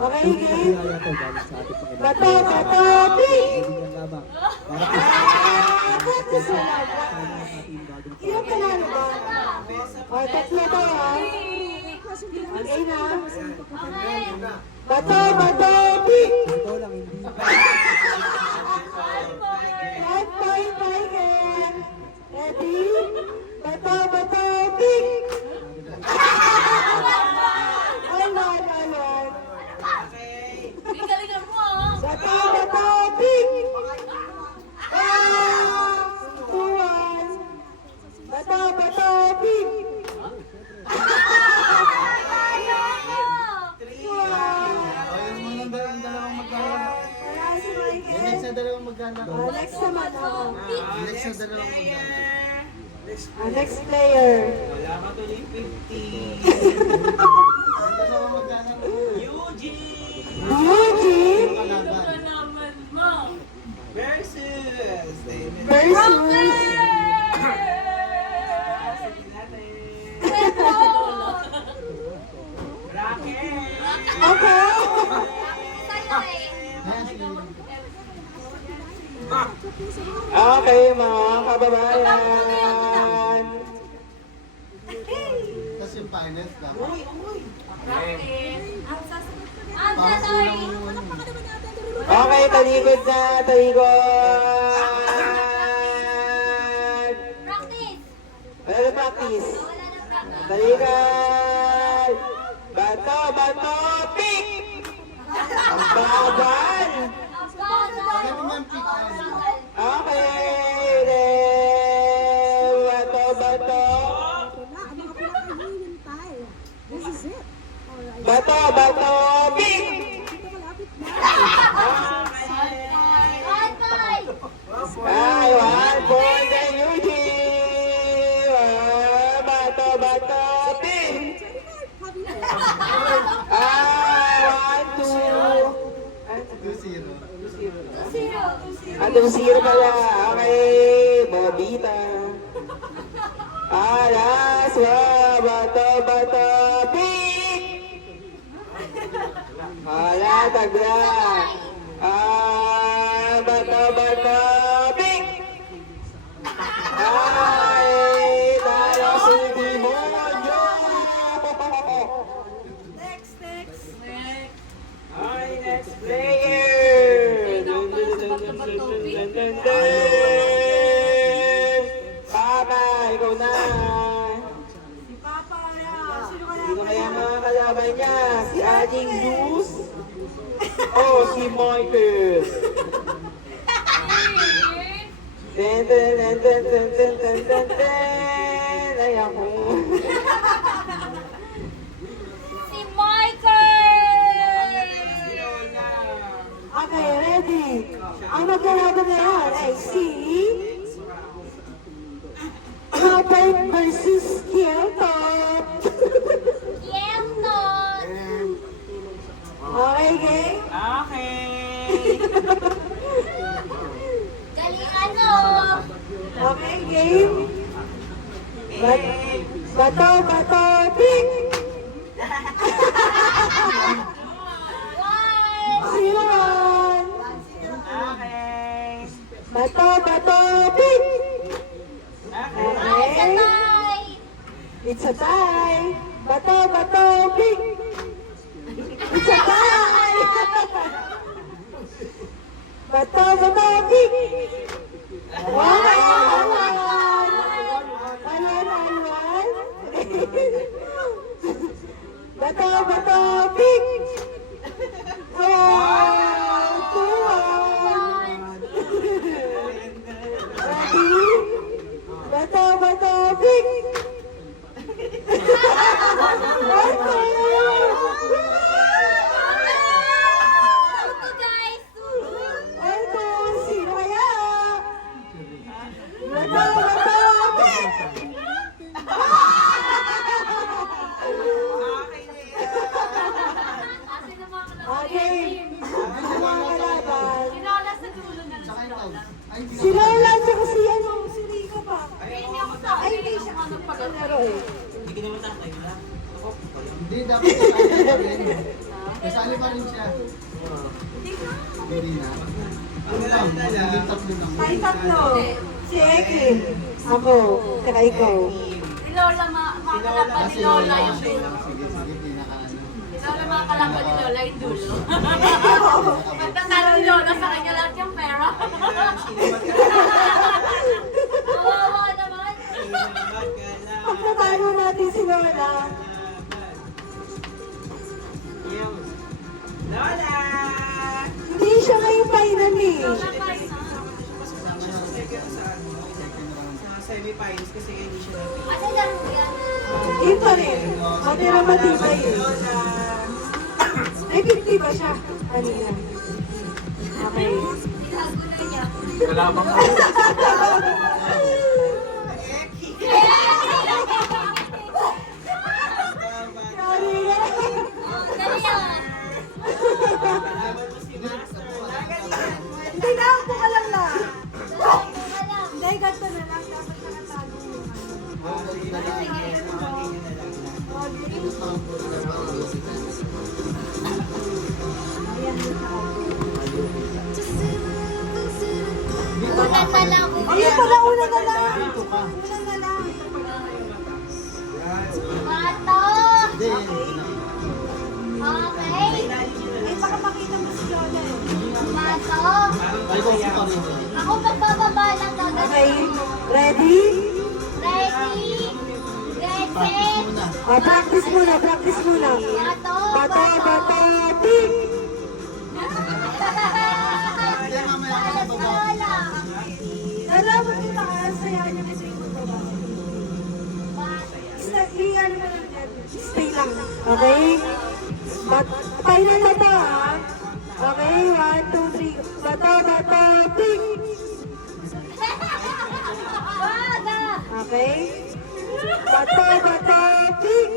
Okay, game. Bato, bato, ping! Ilang panalo ba? O, tatlo to ha. Okay na. Bato, bato, ping! 1 point, Michael. Ready? Bato, bato, ping! All one. Galingan mo ah! Bato, bato, ping! 2-1. Bato, bato, ping! 3-1. Wala si Michael. Next na dalawang magkana. Next naman ako. Next na dalawang magkana. Next player. Wala ka tuloy 50. Dalawang magkana. Eugene! Naman mo! Versus. Bracket. Okay. Okay, mga kababayan. Tapos yung finals na. Okay, talikod na, talikod. Wala na practice. Talikod. Bato, bato, pick! Ang bagal. Ano man pick na? Okay, then, bato, bato. Bato, bato, pick! Ay, 1 point kay Eugene! Bato, bato, pick! Ay, 1, 2. 2-0. 2-0 pala. Okay, Bobita. Alas, bato, bato, pick! Wala, tagla. Bato, bato, pick! Ay, talo si Demonyo! Ay, next player! Papa, ikaw na! Si Papa, sino Sino kaya mga kalaban niya? Si Aling Luz? O si Michael? Ten, ten, ten, ten, ten, ten, ten, ten, ten. Ay, ako. Si Michael! Okay, ready? Ang maglalaban na yan ay si Robert versus Hilton. Okay, game? Okay, game? Bato, bato, ping! Sino man? Bato, bato, ping! Okay. It's a tie. Bato, bato, ping! It's a tie! Bato, bato, ping! Bato, bato, ping! Bato, bato, ping! Sino kaya? Bato, bato, ping! Okay. Ang mga kalaban. Si Lola at saka si ano, si Rico pa. Ay, hindi siya nagpagalaro eh. Hindi ka naman tatay, wala? Hindi, dapat sa kanya pa rin. Kasali pa rin siya. Ah. Hindi na. Ano lang, magiging tatlo lang. Tayo tatlo. Si Ekin. Ako. Saka ikaw. Si Lola, makakalaban ni Lola yung Sige, dulo. sige, pinakaano. Si Lola, makakalaban ni Lola yung dulo. Pagtatalo ni Lola, sa kanya lahat yung pera. Kawawa naman. Pagkatalo natin si Lola. Lola! Hindi siya ngayon painan eh. Sa semi-finals kasi hindi siya napili. Ano lang yan? Yun pa rin. Matira matibay eh. Ay, 50 ba siya? Kanina. Okay. Tinago na niya. Kalabang ko. Sorry na. Dali yan. Kalaban mo si Master. Nagalingan. Hindi na ako ka lang na. Dali lang. Hindi, ganito na lang. Dapat nakatago yung ano. Sige na lang. Ulan na lang. Oh, yun pala, una na lang. Dito ka. Una na lang. Bato! Hindi, yan. Okay. Eh, baka makita mo si Lola eh. Bato! Ay, kung pa rin. Ako magbababa lang Okay, gagawin. ready? Ready? Practice Ready? muna. Oh, practice muna, practice muna. Bato! Bato, bato, pick! Hindi, mamaya ka na baba. Lola! Nalaman mo na kaya niya kasi yung baba. Stay, ano na lang dyan. Stay lang. Okay? Final na to, ha? Okay, 1, 2, 3. Bato, bato, pick! Baga! Okay? Bato, bato, pick!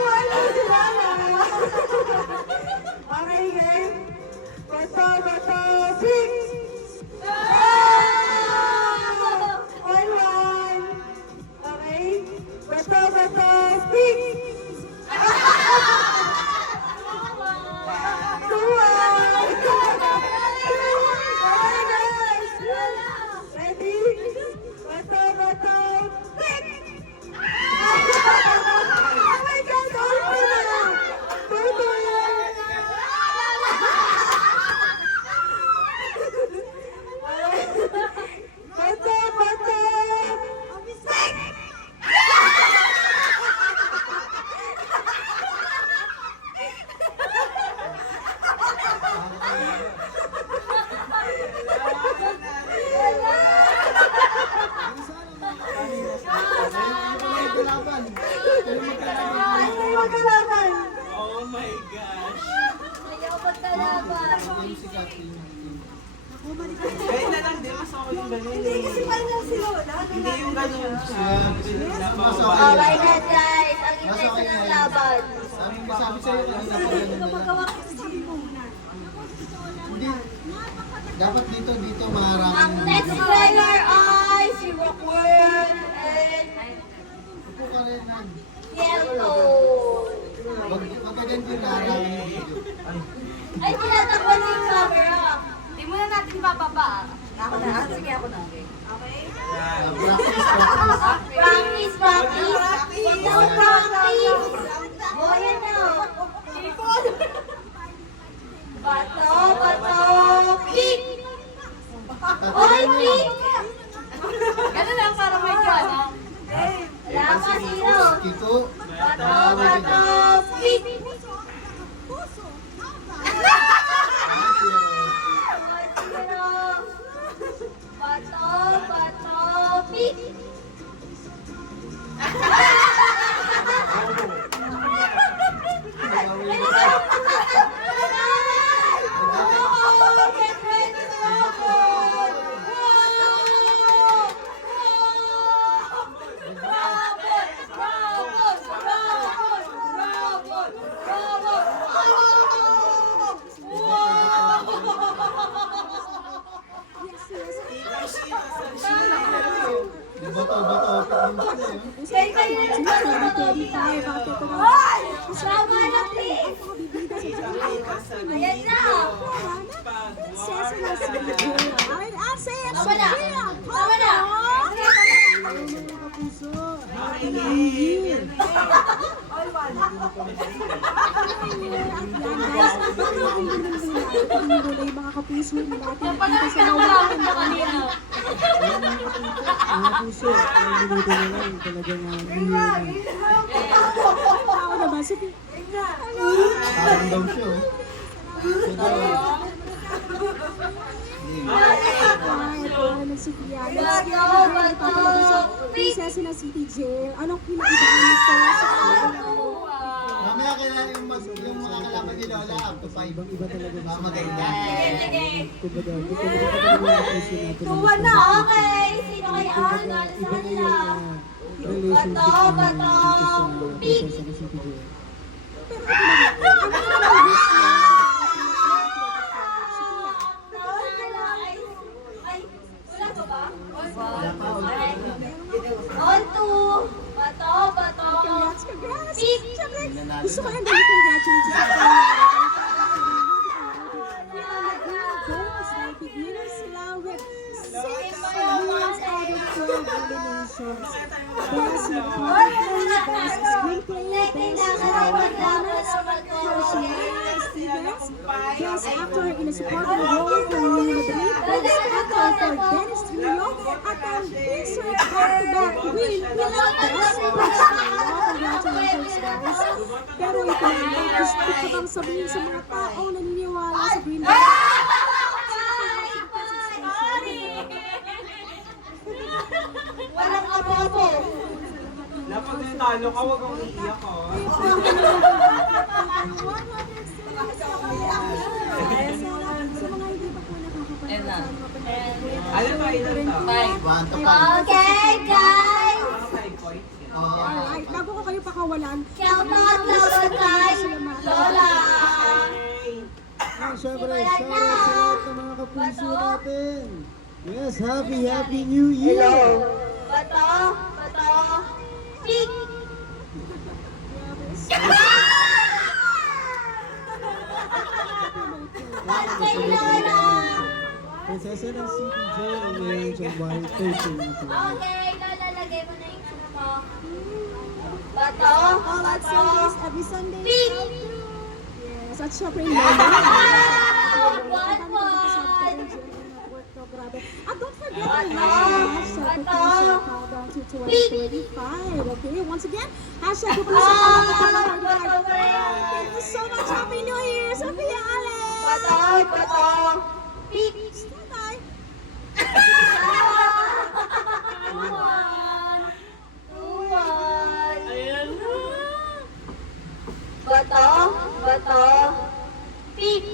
Wala si Lola. Okay, game? Bato, bato, pick! One. Okay? Bato, bato, pick! 2-1. Ready? Bato, bato, pick! Oh my God, all na! 2-2. Bato, bato, pick! Kalaban. Ay, magkalaban! Oh my gosh. Ayaw magkalaban. Si Catherine. Kaya na lang din, mas ako yung ganun. Hindi kasi final si Lola. Hindi yung ganun siya. Mas Oh okay my yan. God, guys! Ang intense ng laban. Sabi sa'yo kanina pa ganun na lang. Magawa ko sa gym muna. Hindi. Dapat dito Ang maharapin. next player ay si Rockwell and Upo ka rin na. Yellow. Magkaganti na harapin yung video. Ay, tinatakpan niyo yung camera. Hindi muna natin bababa. Ako na. Sige, ako na. Practice, practice. Practice, practice. No practice. Boy, ano? Bato, bato, pick! Oy, pick! Ganun lang, parang medyo ano. Wala ka sino. Kito. Bato, bato, pick! Bato, bato, pick! Bato, bato. Kaya kayo na 25. Bakit ito na? Hoy! Tama na, please! Ayan na! Prinsesa na si Joy. Ay, ase, Tama na! Tama na! Yung mga kapuso natin dito sa Napalapit mo kanina. mga puso. Ang minuto na lang talagang tao na ba? Sige. Parang daw siya. Prinsesa na City Jail. Anong pinaibahan nito sa Mamaya kailangan yung mga kalaban ni Lola up to 5. Ibang-iba talaga. Maganda. Kumbaga, kumbaga, Tuwa na, okay! Sino kaya ang nalo sa kanila? relationship Bato! Prinsesa na City Jail. Ay, wala ka ba? On two! Bato! Congrats, congrats! Pick! Siyempre, gusto ko lang dahil congratulate sa beginners sila with 6 wins out of 12 eliminations. Best recording, best screenplay, best performance, Rosina Stevens, best actor in a supporting role for Real Madrid, best actor for Dennis Trillo, at ang insert back-to-back win bilang best Congratulations guys! Pero ito lang, gusto ko bang sabihin sa mga tao na naniniwala sa Green Bay? Walang abo-abo! Dapat natalo ka, wag kang iiyak ka. Sa mga hindi pa po nakakapanood. Alam ba, ilan to? 1 to 5. Okay, guys! Parang 5 points. Alright, bago ko kayo pakawalan, Count out laban kay Lola! Siyempre, shout out sa lahat ng mga kapuso natin. Yes, happy New Year! Bato! Pick! At kay Lola! Prinsesa ng City Jail ngayon sa Wild 13 na po. Okay, Lola, lagay mo na yung ano mo. Bato! every Sunday. Pick! Yes, at syempre yung Lola. At don't forget our hashtag countdown to 2025. Okay, once again, hashtag countdown to 2025. Thank you so much. Happy New Year, Sophia Alex. Bato! Pick! Bye-bye. Bato! Pick!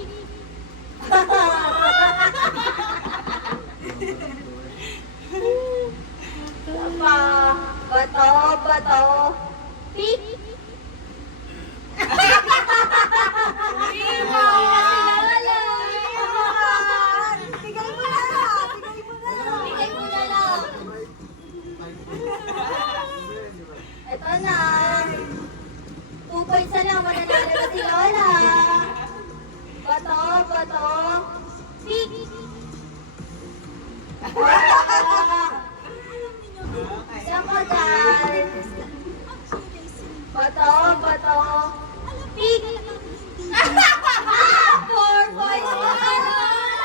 Bato! Pick! Bigay mo na lang! Ito na! 2 points na lang, mananalo na si Lola! Bato! Pick! Isang guys! Bato! Pick! 4 points na Lola!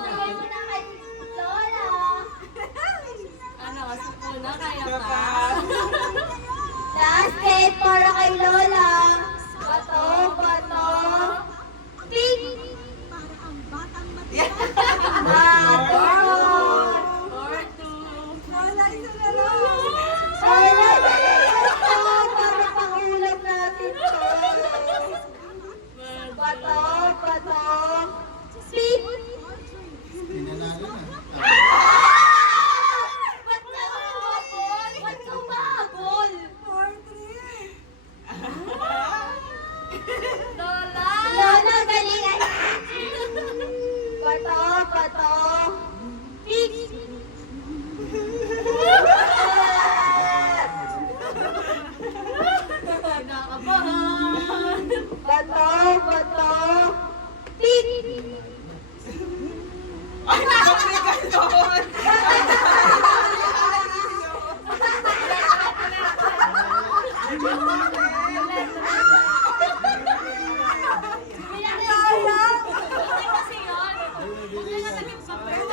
Bigay mo na kay Lola! Saka, Last game para kay Lola. Bato. Pick. Para ang batang matira. Bato. Wala na lang. Para pangulam natin to. Bato. Pick. Pinanalo na. Ba't ka umabol? 4-3. Kasi yun. Hindi na naging papel.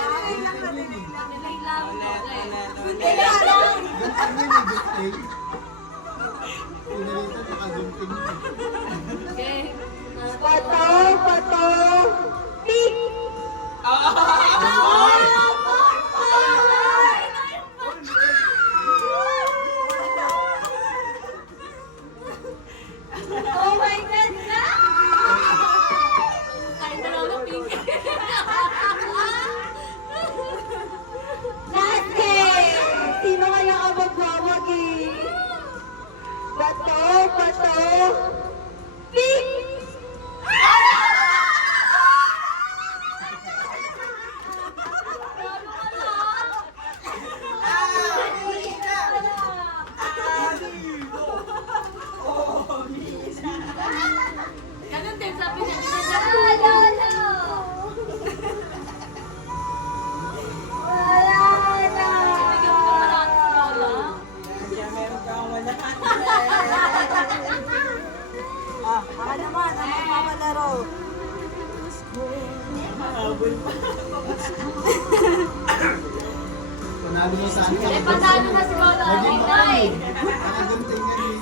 Delay lang. Okay. Delay lang. Pinalitan nakagunting. Okay. Pato, pink. Oh my God! Kain na lang ng pink. Last game. Sino kaya ang magwawagi? Pato, pink. Ganun din sabi niya. Bigyan mo pa natin si Lola. Kaya meron ka akong wala. Ako naman, ang magmamalaro. Habol pa. Panalo mo sa akin. Eh, patalo na si Lola. Okay, 9. Nakagunting nga rin.